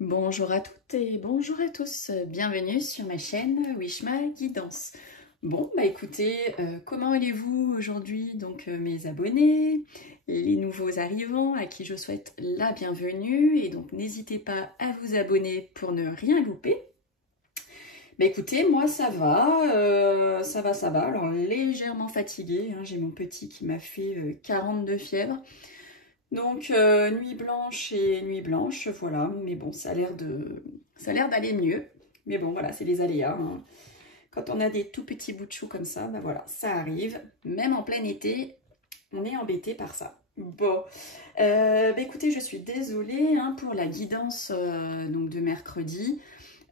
Bonjour à toutes et bonjour à tous, bienvenue sur ma chaîne Wishma Guidance. Bon, bah écoutez, comment allez-vous aujourd'hui, donc mes abonnés, les nouveaux arrivants à qui je souhaite la bienvenue, et donc n'hésitez pas à vous abonner pour ne rien louper. Bah écoutez, moi ça va, ça va, alors légèrement fatiguée, hein, j'ai mon petit qui m'a fait 42 fièvres. Donc nuit blanche et nuit blanche, voilà, mais bon, ça a l'air d'aller mieux. Mais bon, voilà, c'est les aléas, hein. Quand on a des tout petits bouts de chou comme ça, ben voilà, ça arrive. Même en plein été, on est embêté par ça. Bon, bah écoutez, je suis désolée hein, pour la guidance donc de mercredi.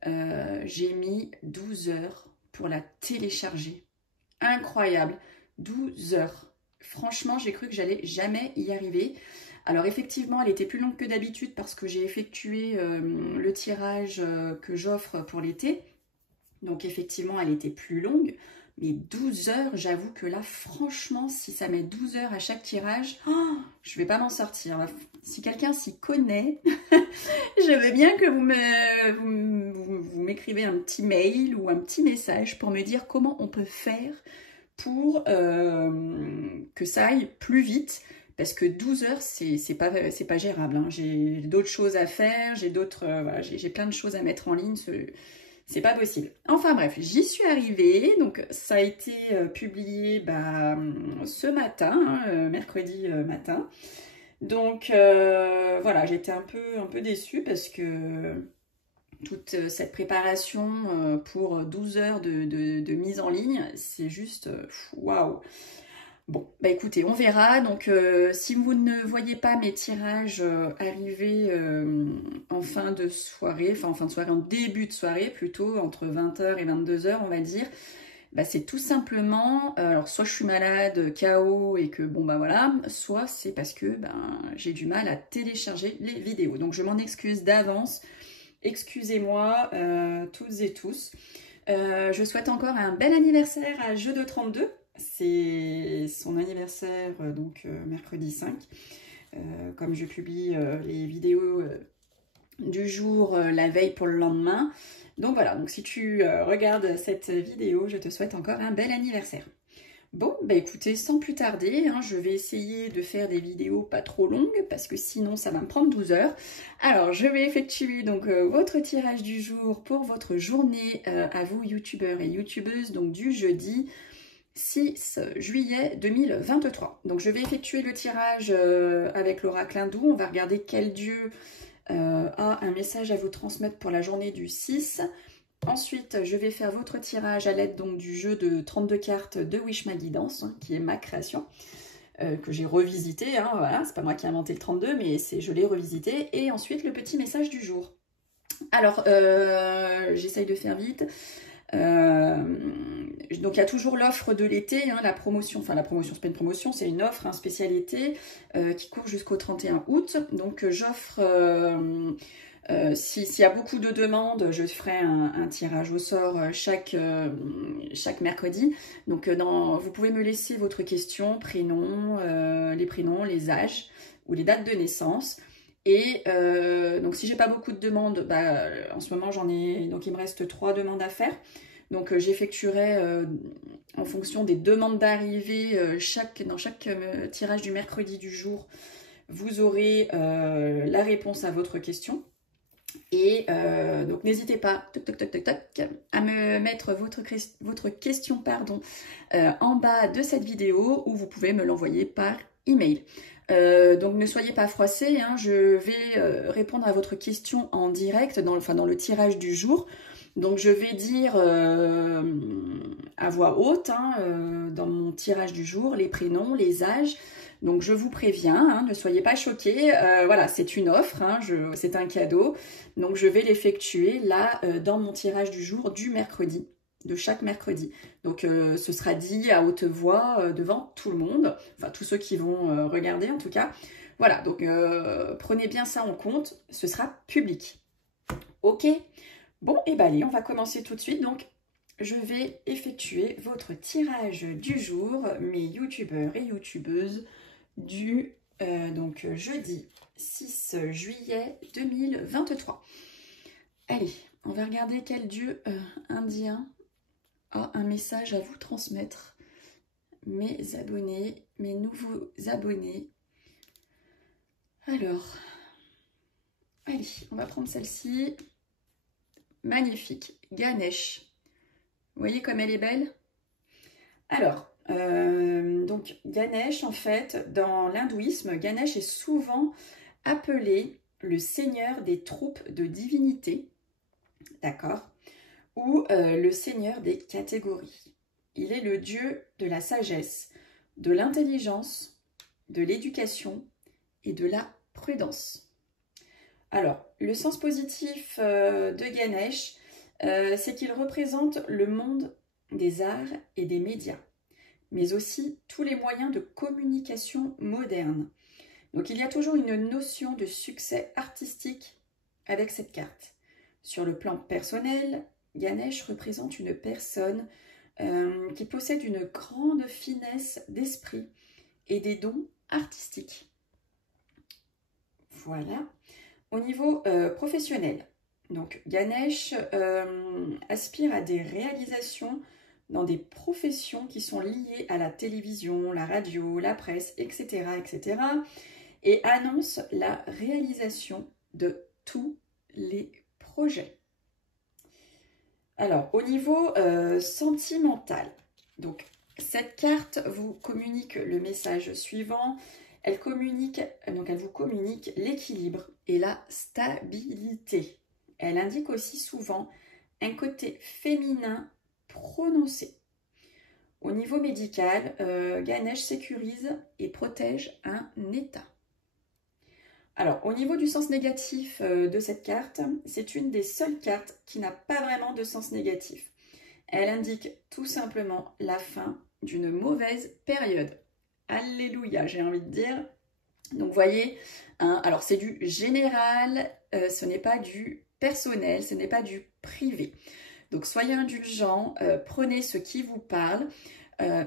J'ai mis 12 heures pour la télécharger. Incroyable, 12 heures. Franchement, j'ai cru que j'allais jamais y arriver. Alors effectivement, elle était plus longue que d'habitude parce que j'ai effectué le tirage que j'offre pour l'été. Donc effectivement, elle était plus longue. Mais 12 heures, j'avoue que là, franchement, si ça met 12 heures à chaque tirage, oh, je vais pas m'en sortir. Si quelqu'un s'y connaît, je veux bien que vous m'écrivez un petit mail ou un petit message pour me dire comment on peut faire pour que ça aille plus vite. Parce que 12 heures, c'est pas gérable. Hein. J'ai d'autres choses à faire, voilà, j'ai plein de choses à mettre en ligne. C'est pas possible. Enfin bref, j'y suis arrivée. Donc ça a été publié ce matin, hein, mercredi matin. Donc voilà, j'étais un peu déçue parce que toute cette préparation pour 12 heures de mise en ligne, c'est juste waouh! Bon, bah écoutez, on verra. Donc, si vous ne voyez pas mes tirages arriver en fin de soirée, en début de soirée, plutôt, entre 20 h et 22 h, on va dire, bah c'est tout simplement, alors soit je suis malade, KO, et que bon, bah voilà, soit c'est parce que j'ai du mal à télécharger les vidéos. Donc, je m'en excuse d'avance. Excusez-moi, toutes et tous. Je souhaite encore un bel anniversaire à Jeu de 32. C'est son anniversaire, mercredi 5. Comme je publie les vidéos du jour la veille pour le lendemain. Donc voilà, donc si tu regardes cette vidéo, je te souhaite encore un bel anniversaire. Bon, bah écoutez, sans plus tarder, hein, je vais essayer de faire des vidéos pas trop longues parce que sinon ça va me prendre 12 heures. Alors, je vais effectuer donc votre tirage du jour pour votre journée à vous, youtubeurs et youtubeuses, donc du jeudi 6 juillet 2023. Donc, je vais effectuer le tirage avec l'oracle hindou. On va regarder quel dieu a un message à vous transmettre pour la journée du 6. Ensuite, je vais faire votre tirage à l'aide donc du jeu de 32 cartes de Wishma Guidance, hein, qui est ma création, que j'ai revisité. Hein, voilà, c'est pas moi qui ai inventé le 32, mais je l'ai revisité. Et ensuite, le petit message du jour. Alors, j'essaye de faire vite. Donc, il y a toujours l'offre de l'été, hein, la promotion. Enfin, la promotion, c'est pas une promotion, c'est une offre, un spécial été qui court jusqu'au 31 août. Donc, j'offre... s'il y a beaucoup de demandes, je ferai un tirage au sort chaque mercredi. Donc, vous pouvez me laisser votre question, prénom, les prénoms, les âges ou les dates de naissance. Et donc, si j'ai pas beaucoup de demandes, en ce moment, donc il me reste 3 demandes à faire. Donc, j'effectuerai en fonction des demandes d'arrivée dans chaque tirage du mercredi du jour, vous aurez la réponse à votre question. Et donc n'hésitez pas à me mettre votre question en bas de cette vidéo ou vous pouvez me l'envoyer par email. Donc ne soyez pas froissés, hein, je vais répondre à votre question en direct dans le tirage du jour. Donc je vais dire à voix haute hein, dans mon tirage du jour les prénoms, les âges. Donc je vous préviens, hein, ne soyez pas choqués, voilà, c'est une offre, hein, c'est un cadeau. Donc je vais l'effectuer là dans mon tirage du jour du mercredi, de chaque mercredi. Donc ce sera dit à haute voix devant tout le monde, enfin tous ceux qui vont regarder en tout cas. Voilà, donc prenez bien ça en compte, ce sera public. Ok? Bon, et allez, on va commencer tout de suite. Donc je vais effectuer votre tirage du jour, mes youtubeurs et youtubeuses, du jeudi 6 juillet 2023. Allez, on va regarder quel dieu indien a un message à vous transmettre. Mes abonnés, mes nouveaux abonnés. Alors, allez, on va prendre celle-ci. Magnifique, Ganesh. Vous voyez comme elle est belle? Alors, donc Ganesh, en fait, dans l'hindouisme, Ganesh est souvent appelé le seigneur des troupes de divinités, d'accord, ou le seigneur des catégories. Il est le dieu de la sagesse, de l'intelligence, de l'éducation et de la prudence. Alors, le sens positif de Ganesh, c'est qu'il représente le monde des arts et des médias, mais aussi tous les moyens de communication modernes. Donc, il y a toujours une notion de succès artistique avec cette carte. Sur le plan personnel, Ganesh représente une personne qui possède une grande finesse d'esprit et des dons artistiques. Voilà. Au niveau professionnel, donc Ganesh aspire à des réalisations dans des professions qui sont liées à la télévision, la radio, la presse, etc., etc. et annonce la réalisation de tous les projets. Alors, au niveau sentimental, donc cette carte vous communique le message suivant. Elle vous communique l'équilibre et la stabilité. Elle indique aussi souvent un côté féminin prononcé. Au niveau médical, Ganesh sécurise et protège un état. Alors, au niveau du sens négatif de cette carte, c'est une des seules cartes qui n'a pas vraiment de sens négatif. Elle indique tout simplement la fin d'une mauvaise période. Alléluia, j'ai envie de dire. Donc, vous voyez, hein, alors c'est du général, ce n'est pas du personnel, ce n'est pas du privé. Donc, soyez indulgents, prenez ce qui vous parle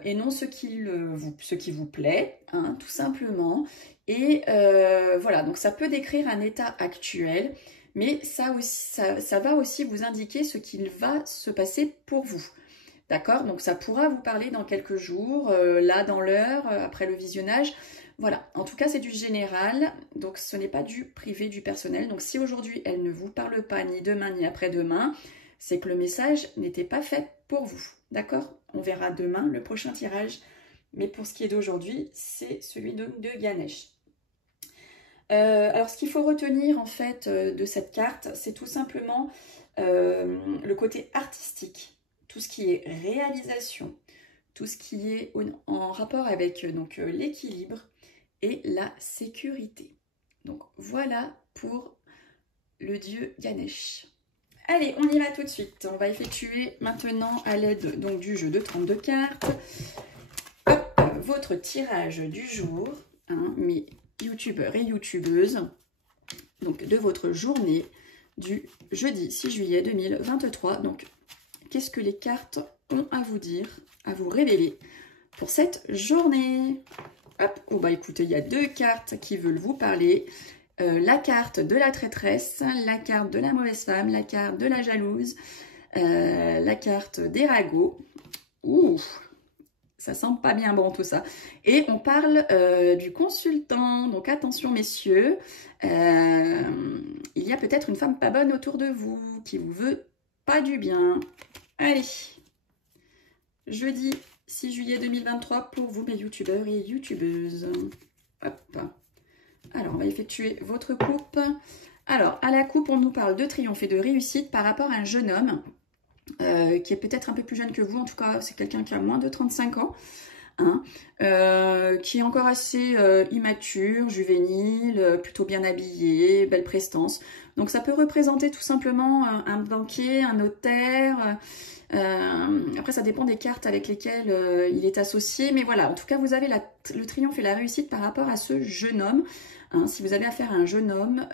et non ce qui vous plaît, hein, tout simplement. Et voilà, donc ça peut décrire un état actuel, mais ça va aussi vous indiquer ce qu'il va se passer pour vous. D'accord? Donc ça pourra vous parler dans quelques jours, là dans l'heure, après le visionnage. Voilà, en tout cas c'est du général, donc ce n'est pas du privé, du personnel. Donc si aujourd'hui elle ne vous parle pas, ni demain, ni après-demain, c'est que le message n'était pas fait pour vous. D'accord? On verra demain le prochain tirage, mais pour ce qui est d'aujourd'hui, c'est celui de Ganesh. Alors ce qu'il faut retenir en fait de cette carte, c'est tout simplement le côté artistique. Tout ce qui est réalisation, tout ce qui est en rapport avec l'équilibre et la sécurité. Donc voilà pour le dieu Ganesh. Allez, on y va tout de suite. On va effectuer maintenant à l'aide du jeu de 32 cartes votre tirage du jour, hein, mes youtubeurs et youtubeuses, donc de votre journée du jeudi 6 juillet 2023. Donc, qu'est-ce que les cartes ont à vous dire, à vous révéler pour cette journée? Hop, oh bah écoutez, il y a deux cartes qui veulent vous parler. La carte de la traîtresse, la carte de la mauvaise femme, la carte de la jalouse, la carte des ragots. Ouh, ça sent pas bien bon tout ça. Et on parle du consultant. Donc attention messieurs, il y a peut-être une femme pas bonne autour de vous qui vous veut pas du bien. Allez, jeudi 6 juillet 2023 pour vous mes youtubeurs et youtubeuses. Hop. Alors, on va effectuer votre coupe. Alors, à la coupe, on nous parle de triomphe et de réussite par rapport à un jeune homme qui est peut-être un peu plus jeune que vous. En tout cas, c'est quelqu'un qui a moins de 35 ans. Hein, qui est encore assez immature, juvénile, plutôt bien habillé, belle prestance. Donc, ça peut représenter tout simplement un banquier, un notaire. Après, ça dépend des cartes avec lesquelles il est associé. Mais voilà, en tout cas, vous avez le triomphe et la réussite par rapport à ce jeune homme. Hein, si vous avez affaire à un jeune homme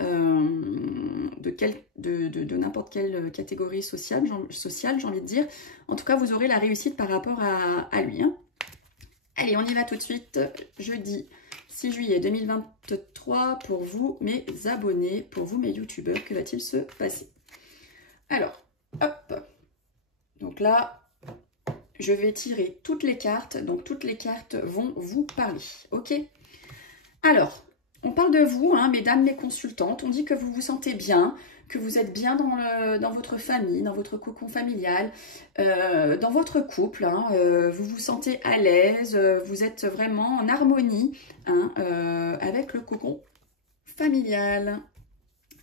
de n'importe quelle catégorie sociale, j'ai envie de dire, en tout cas, vous aurez la réussite par rapport à lui. Hein. Allez, on y va tout de suite. Jeudi 6 juillet 2023 pour vous, mes abonnés, pour vous, mes youtubeurs. Que va-t-il se passer? Alors, hop. Donc là, je vais tirer toutes les cartes. Donc, toutes les cartes vont vous parler. Ok? Alors, on parle de vous, hein, mesdames les consultantes. On dit que vous vous sentez bien, que vous êtes bien dans votre famille, dans votre cocon familial, dans votre couple. Hein, vous vous sentez à l'aise, vous êtes vraiment en harmonie, hein, avec le cocon familial.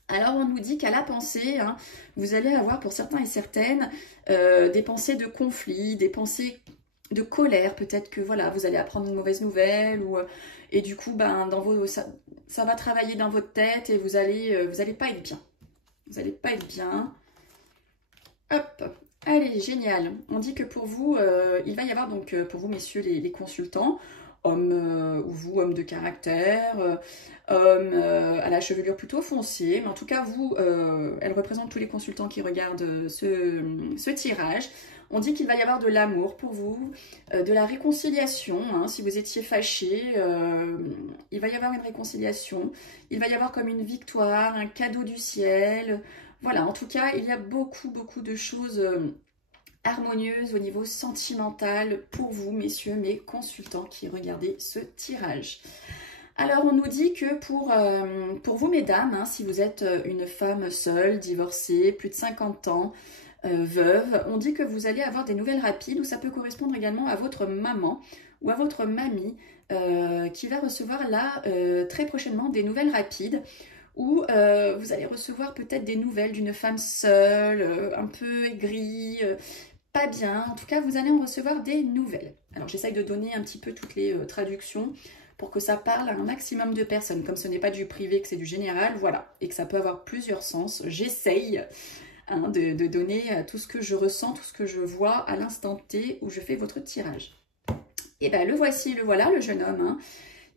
Alors, on nous dit qu'à la pensée, hein, vous allez avoir pour certains et certaines des pensées de conflit, des pensées de colère. Peut-être que voilà, vous allez apprendre une mauvaise nouvelle et du coup, ben, ça va travailler dans votre tête et vous allez pas être bien. Vous n'allez pas être bien. Hop, allez, génial. On dit que pour vous, il va y avoir donc pour vous, messieurs les consultants, hommes ou vous, hommes de caractère, hommes à la chevelure plutôt foncée, mais en tout cas, vous, elle représente tous les consultants qui regardent ce tirage. On dit qu'il va y avoir de l'amour pour vous, de la réconciliation, hein, si vous étiez fâchés, il va y avoir une réconciliation, il va y avoir comme une victoire, un cadeau du ciel. Voilà, en tout cas, il y a beaucoup de choses harmonieuses au niveau sentimental pour vous, messieurs, mes consultants qui regardez ce tirage. Alors, on nous dit que pour vous, mesdames, hein, si vous êtes une femme seule, divorcée, plus de 50 ans, veuve, on dit que vous allez avoir des nouvelles rapides, ou ça peut correspondre également à votre maman ou à votre mamie qui va recevoir là très prochainement des nouvelles rapides, ou vous allez recevoir peut-être des nouvelles d'une femme seule, un peu aigrie, pas bien. En tout cas, vous allez en recevoir des nouvelles. Alors, j'essaye de donner un petit peu toutes les traductions pour que ça parle à un maximum de personnes. Comme ce n'est pas du privé, que c'est du général, voilà, et que ça peut avoir plusieurs sens, j'essaye hein, de donner tout ce que je ressens, tout ce que je vois à l'instant T où je fais votre tirage. Et bien, le voici, le voilà, le jeune homme, hein.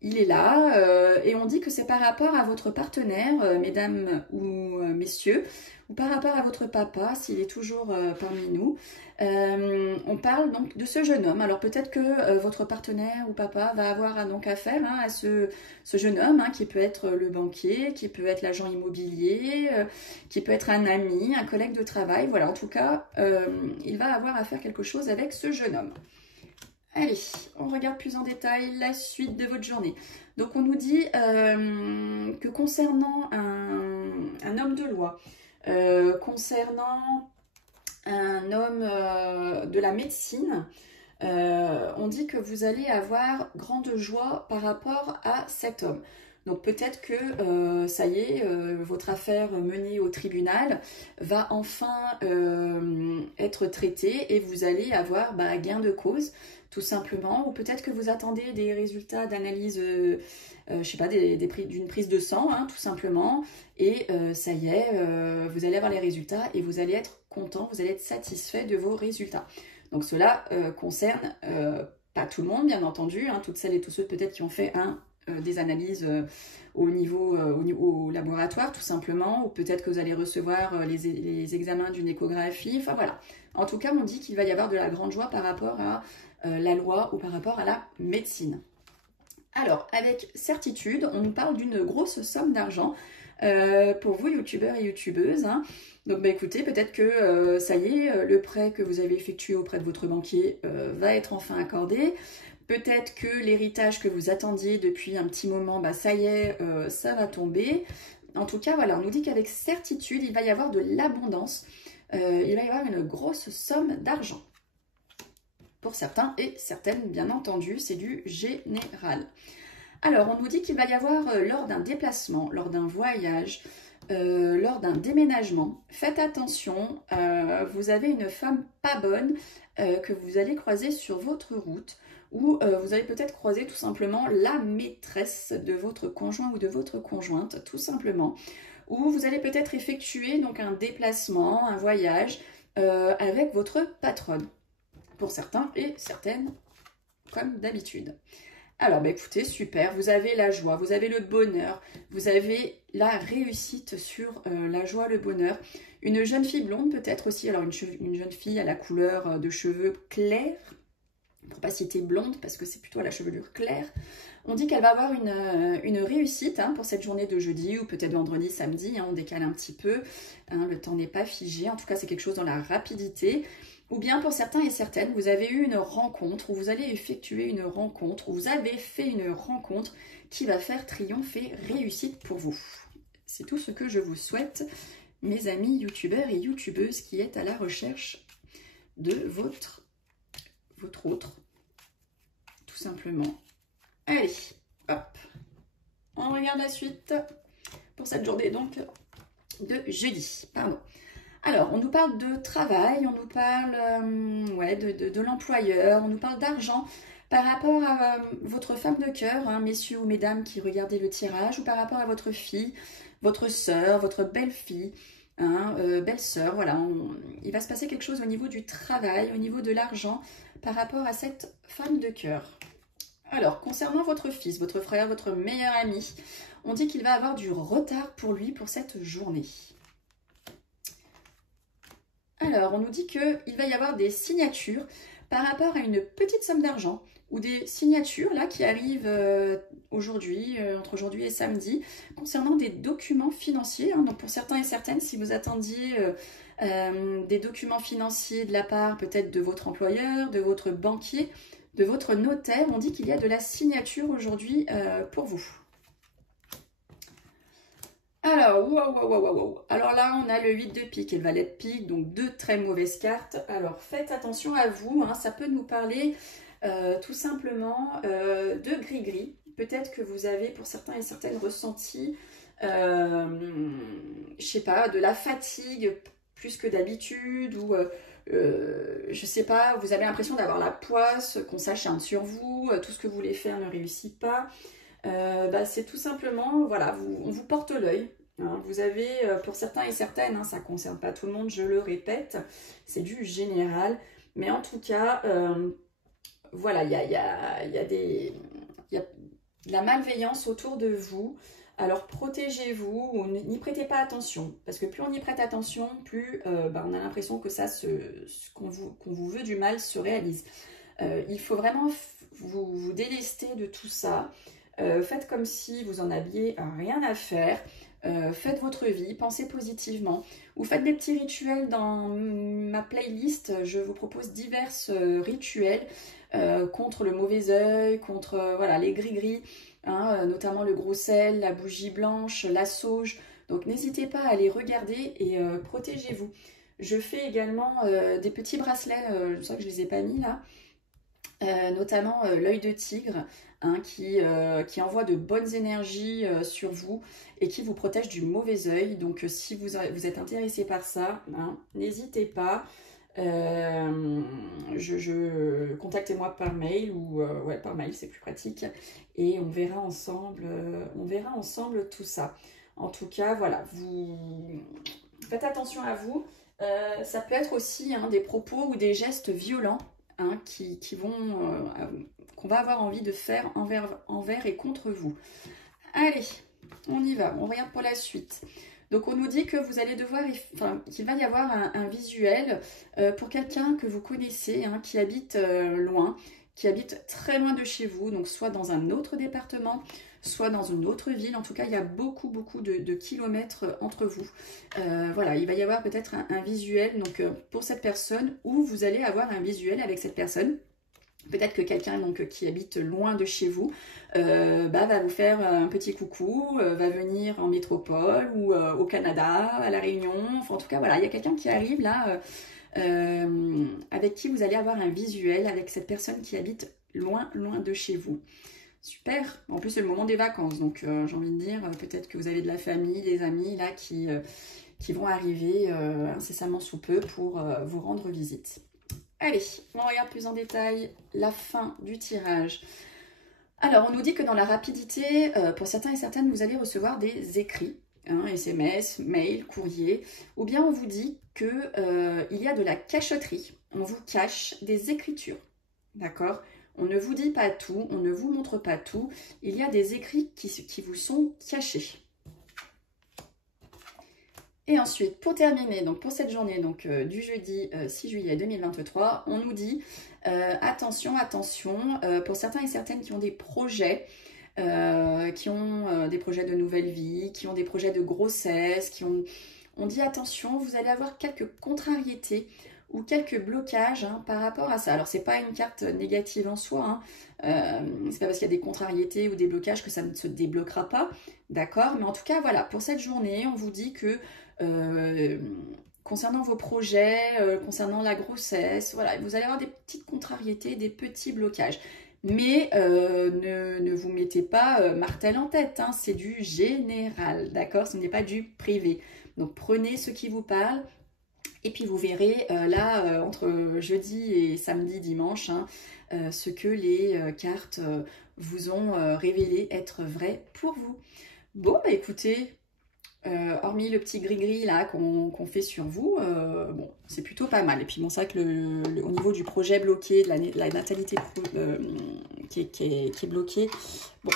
Il est là et on dit que c'est par rapport à votre partenaire, mesdames ou messieurs, ou par rapport à votre papa, s'il est toujours parmi nous. On parle donc de ce jeune homme. Alors peut-être que votre partenaire ou papa va avoir donc affaire hein, à ce jeune homme hein, qui peut être le banquier, qui peut être l'agent immobilier, qui peut être un ami, un collègue de travail. Voilà, en tout cas, il va avoir à faire quelque chose avec ce jeune homme. Allez, on regarde plus en détail la suite de votre journée. Donc, on nous dit que concernant un homme de loi, concernant un homme de la médecine, on dit que vous allez avoir grande joie par rapport à cet homme. Donc peut-être que ça y est, votre affaire menée au tribunal va enfin être traitée et vous allez avoir gain de cause, tout simplement. Ou peut-être que vous attendez des résultats d'analyse, je sais pas, d'une prise de sang, hein, tout simplement. Et ça y est, vous allez avoir les résultats et vous allez être content, vous allez être satisfait de vos résultats. Donc cela concerne pas tout le monde, bien entendu, hein, toutes celles et tous ceux peut-être qui ont fait des analyses au laboratoire, tout simplement, ou peut-être que vous allez recevoir les examens d'une échographie, enfin voilà. En tout cas, on dit qu'il va y avoir de la grande joie par rapport à la loi ou par rapport à la médecine. Alors, avec certitude, on nous parle d'une grosse somme d'argent pour vous, youtubeurs et youtubeuses. Hein. Donc, écoutez, peut-être que ça y est, le prêt que vous avez effectué auprès de votre banquier va être enfin accordé. Peut-être que l'héritage que vous attendiez depuis un petit moment, ça y est, ça va tomber. En tout cas, voilà, on nous dit qu'avec certitude, il va y avoir de l'abondance. Il va y avoir une grosse somme d'argent. Pour certains et certaines, bien entendu, c'est du général. Alors, on nous dit qu'il va y avoir lors d'un déplacement, lors d'un voyage, lors d'un déménagement, faites attention, vous avez une femme pas bonne que vous allez croiser sur votre route, ou vous allez peut-être croiser tout simplement la maîtresse de votre conjoint ou de votre conjointe, tout simplement, ou vous allez peut-être effectuer donc un déplacement, un voyage avec votre patronne, pour certains et certaines, comme d'habitude. Alors, écoutez, super, vous avez la joie, vous avez le bonheur, vous avez la réussite sur la joie, le bonheur. Une jeune fille blonde peut-être aussi, alors une jeune fille à la couleur de cheveux clairs, pour pas citer blonde parce que c'est plutôt à la chevelure claire. On dit qu'elle va avoir une réussite hein, pour cette journée de jeudi ou peut-être vendredi, samedi, hein, on décale un petit peu, hein, le temps n'est pas figé, en tout cas c'est quelque chose dans la rapidité. Ou bien pour certains et certaines, vous avez eu une rencontre, ou vous allez effectuer une rencontre, ou vous avez fait une rencontre qui va faire triompher réussite pour vous. C'est tout ce que je vous souhaite, mes amis youtubeurs et youtubeuses qui êtes à la recherche de votre autre, tout simplement. Allez, hop, on regarde la suite pour cette journée donc de jeudi, pardon. Alors, on nous parle de travail, on nous parle ouais, de l'employeur, on nous parle d'argent par rapport à votre femme de cœur, hein, messieurs ou mesdames qui regardez le tirage, ou par rapport à votre fille, votre sœur, votre belle-fille, hein, belle-sœur, voilà. Il va se passer quelque chose au niveau du travail, au niveau de l'argent, par rapport à cette femme de cœur. Alors, concernant votre fils, votre frère, votre meilleur ami, on dit qu'il va avoir du retard pour lui pour cette journée. Alors, on nous dit qu'il va y avoir des signatures par rapport à une petite somme d'argent ou des signatures là qui arrivent aujourd'hui, entre aujourd'hui et samedi, concernant des documents financiers. Hein. Donc, pour certains et certaines, si vous attendiez des documents financiers de la part peut-être de votre employeur, de votre banquier, de votre notaire, on dit qu'il y a de la signature aujourd'hui pour vous. Alors, wow. Alors là, on a le 8 de pique et le valet de pique, donc deux très mauvaises cartes. Alors, faites attention à vous, hein, ça peut nous parler tout simplement de gris-gris. Peut-être que vous avez, pour certains et certaines, ressenti, je sais pas, de la fatigue plus que d'habitude, ou je sais pas, vous avez l'impression d'avoir la poisse, qu'on s'acharne sur vous, tout ce que vous voulez faire ne réussit pas. Bah, c'est tout simplement, voilà, on vous porte l'œil. Hein, vous avez, pour certains et certaines, hein, ça ne concerne pas tout le monde, je le répète, c'est du général. Mais en tout cas, voilà, il y a de la malveillance autour de vous. Alors protégez-vous, n'y prêtez pas attention. Parce que plus on y prête attention, plus bah, on a l'impression que ça, ce qu'on vous veut du mal se réalise. Il faut vraiment vous délester de tout ça. Faites comme si vous en aviez rien à faire. Faites votre vie, pensez positivement. Ou faites des petits rituels dans ma playlist. Je vous propose divers rituels contre le mauvais œil, contre voilà, les gris-gris, hein, notamment le gros sel, la bougie blanche, la sauge. Donc n'hésitez pas à les regarder et protégez-vous. Je fais également des petits bracelets, je sais que je ne les ai pas mis là. Notamment l'œil de tigre, hein, qui envoie de bonnes énergies sur vous et qui vous protège du mauvais œil. Donc si vous êtes intéressé par ça, hein, n'hésitez pas. Contactez-moi par mail ou ouais, par mail, c'est plus pratique, et on verra ensemble tout ça. En tout cas, voilà, vous faites attention à vous. Ça peut être aussi hein, des propos ou des gestes violents. Hein, qu'on va avoir envie de faire envers et contre vous. Allez, on y va, on regarde pour la suite. Donc on nous dit que vous allez devoir, enfin, qu'il va y avoir un visuel pour quelqu'un que vous connaissez, hein, qui habite loin, qui habite très loin de chez vous, donc soit dans un autre département, soit dans une autre ville. En tout cas, il y a beaucoup de kilomètres entre vous. Voilà, il va y avoir peut-être un visuel donc, pour cette personne, ou vous allez avoir un visuel avec cette personne. Peut-être que quelqu'un qui habite loin de chez vous va vous faire un petit coucou, va venir en métropole ou au Canada, à La Réunion. Enfin, en tout cas, voilà, il y a quelqu'un qui arrive là, avec qui vous allez avoir un visuel avec cette personne qui habite loin de chez vous. Super. En plus, c'est le moment des vacances, donc j'ai envie de dire, peut-être que vous avez de la famille, des amis là qui vont arriver incessamment sous peu pour vous rendre visite. Allez, on regarde plus en détail la fin du tirage. Alors, on nous dit que dans la rapidité, pour certains et certaines, vous allez recevoir des écrits, hein, SMS, mail, courrier, ou bien on vous dit qu'il y a de la cachotterie. On vous cache des écritures, d'accord ? On ne vous dit pas tout, on ne vous montre pas tout. Il y a des écrits qui vous sont cachés. Et ensuite, pour terminer, donc pour cette journée donc, du jeudi 6 juillet 2023, on nous dit attention, pour certains et certaines qui ont des projets, qui ont des projets de nouvelle vie, qui ont des projets de grossesse, on dit attention, vous allez avoir quelques contrariétés ou quelques blocages hein, par rapport à ça. Alors c'est pas une carte négative en soi, hein. C'est pas parce qu'il y a des contrariétés ou des blocages que ça ne se débloquera pas, d'accord? Mais en tout cas voilà, pour cette journée, on vous dit que concernant vos projets, concernant la grossesse, voilà, vous allez avoir des petites contrariétés, des petits blocages. Mais ne vous mettez pas martel en tête, hein, c'est du général, d'accord? Ce n'est pas du privé. Donc prenez ce qui vous parle et puis vous verrez là entre jeudi et samedi, dimanche, hein, ce que les cartes vous ont révélé être vrai pour vous. Bon, bah écoutez, hormis le petit gris-gris là qu'on fait sur vous, bon, c'est plutôt pas mal. Et puis bon, c'est vrai que au niveau du projet bloqué, de la natalité qui est bloquée, bon,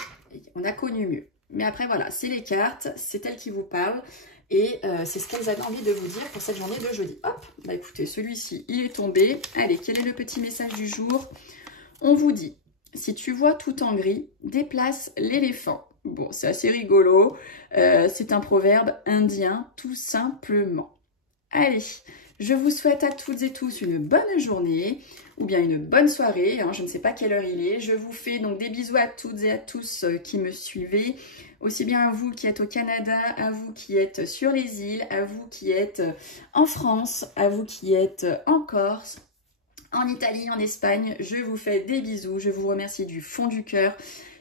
on a connu mieux. Mais après voilà, c'est les cartes, c'est elles qui vous parlent. Et c'est ce qu'elles avaient envie de vous dire pour cette journée de jeudi. Hop, bah écoutez, celui-ci, il est tombé. Allez, quel est le petit message du jour? On vous dit, si tu vois tout en gris, déplace l'éléphant. Bon, c'est assez rigolo. C'est un proverbe indien, tout simplement. Allez, je vous souhaite à toutes et tous une bonne journée ou bien une bonne soirée. Hein, je ne sais pas quelle heure il est. Je vous fais donc des bisous à toutes et à tous qui me suivez. Aussi bien à vous qui êtes au Canada, à vous qui êtes sur les îles, à vous qui êtes en France, à vous qui êtes en Corse, en Italie, en Espagne. Je vous fais des bisous. Je vous remercie du fond du cœur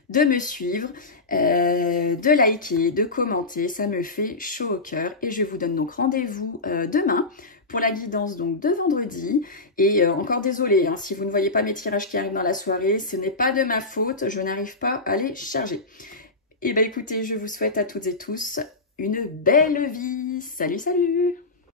de me suivre, de liker, de commenter. Ça me fait chaud au cœur. Et je vous donne donc rendez-vous demain pour la guidance donc de vendredi. Et encore désolée, hein, si vous ne voyez pas mes tirages qui arrivent dans la soirée, ce n'est pas de ma faute. Je n'arrive pas à les charger. Et bien écoutez, je vous souhaite à toutes et tous une belle vie. Salut, salut!